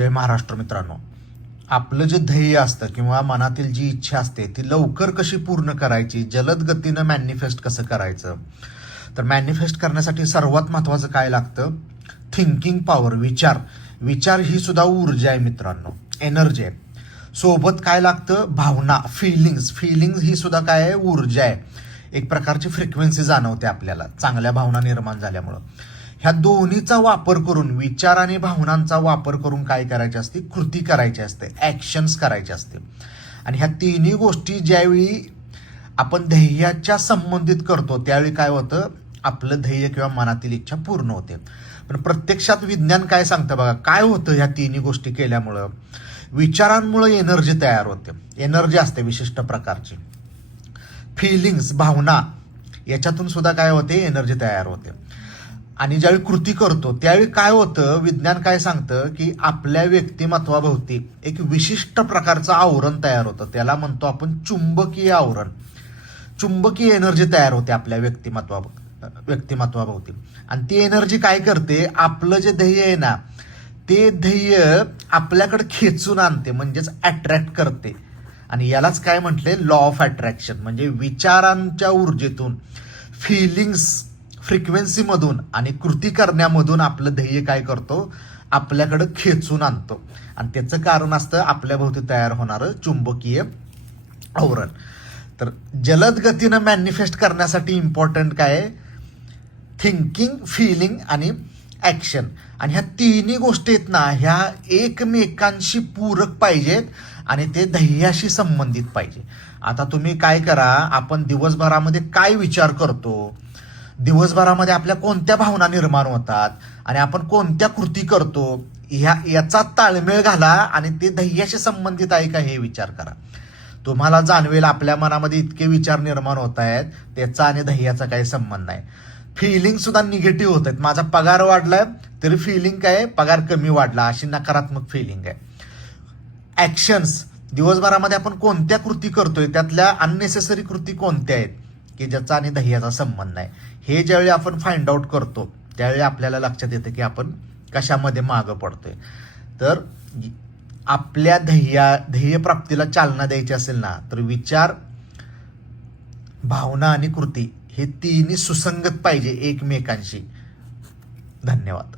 जय महाराष्ट्र मित्रांनो. आपलं जे ध्येय असतं किंवा मनातील जी इच्छा असते ती लवकर कशी पूर्ण करायची, जलद गतीनं मॅनिफेस्ट कसं करायचं. तर मॅनिफेस्ट करण्यासाठी सर्वात महत्त्वाचं काय लागतं? थिंकिंग पॉवर, विचार ही सुद्धा ऊर्जा आहे मित्रांनो, एनर्जी आहे. सोबत काय लागतं? भावना, फिलिंग्स ही सुद्धा काय आहे? ऊर्जा आहे. एक प्रकारची फ्रिक्वेन्सी जाणवते आपल्याला चांगल्या भावना निर्माण झाल्यामुळं. ह्या दोन्हीचा वापर करून, विचार आणि भावनांचा वापर करून काय करायचे असते? कृती करायची असते, ॲक्शन्स करायचे असते. आणि ह्या तिन्ही गोष्टी ज्यावेळी आपण ध्येयाच्या संबंधित करतो त्यावेळी काय होतं? आपलं ध्येय किंवा मनातील इच्छा पूर्ण होते. पण प्रत्यक्षात विज्ञान काय सांगतं बघा, काय होतं ह्या तिन्ही गोष्टी केल्यामुळं? विचारांमुळे एनर्जी तयार होते, एनर्जी असते विशिष्ट प्रकारची. फिलिंग्स, भावना, याच्यातून सुद्धा काय होते? एनर्जी तयार होते. आणि ज्यावेळी कृती करतो त्यावेळी काय होतं? विज्ञान काय सांगतं की आपल्या व्यक्तिमत्वाभोवती एक विशिष्ट प्रकारचं आवरण तयार होतं. त्याला म्हणतो आपण चुंबकीय आवरण. चुंबकीय एनर्जी तयार होते आपल्या व्यक्तिमत्वाभोवती. आणि ती एनर्जी काय करते? आपलं जे ध्येय आहे ना, ते ध्येय आपल्याकडे खेचून आणते, म्हणजेच अट्रॅक्ट करते. आणि यालाच काय म्हटले? Law of attraction. म्हणजे विचारांच्या ऊर्जेतून, फिलिंग्स फ्रिक्वेन्सीमधून आणि कृती करण्यामधून आपलं ध्येय काय करतो? आपल्याकडं खेचून आणतो. आणि त्याचं कारण असतं आपल्या भोवती तयार होणारं चुंबकीय आवरण. तर जलद गतीनं मॅनिफेस्ट करण्यासाठी इम्पॉर्टंट काय आहे? थिंकिंग, फिलिंग आणि ॲक्शन. आणि ह्या तिन्ही गोष्टी आहेत ना, ह्या एकमेकांशी पूरक पाहिजेत आणि ते ध्येयाशी संबंधित पाहिजे. आता तुम्ही काय करा, आपण दिवसभरामध्ये काय विचार करतो, दिवसभरामध्ये आपल्या कोणत्या भावना निर्माण होतात आणि आपण कोणत्या कृती करतो, याचा ताळमेळ घाला आणि ते ध्येयाशी संबंधित आहे का हे विचार करा. तुम्हाला जाणवेल आपल्या मनामध्ये इतके विचार निर्माण होत आहेत, त्याचा आणि ध्येयाचा काही संबंध नाही. फिलिंग सुद्धा निगेटिव्ह होत आहेत. माझा पगार वाढलाय तरी फिलिंग काय? पगार कमी वाढला, अशी नकारात्मक फिलिंग आहे. ॲक्शन्स, दिवसभरामध्ये आपण कोणत्या कृती करतोय त्यातल्या अननेसेसरी कृती कोणत्या आहेत की ज्याचा आणि ध्येयाचा संबंध नाही. हे ज्यावेळी आपण फाइंड आउट करतो त्यावेळी आपल्याला लक्षात येतं की आपण कशामध्ये मागं पडतोय. तर आपल्या ध्येय प्राप्तीला चालना द्यायची असेल ना, तर विचार, भावना आणि कृती हे तिन्ही सुसंगत पाहिजे एकमेकांशी. धन्यवाद.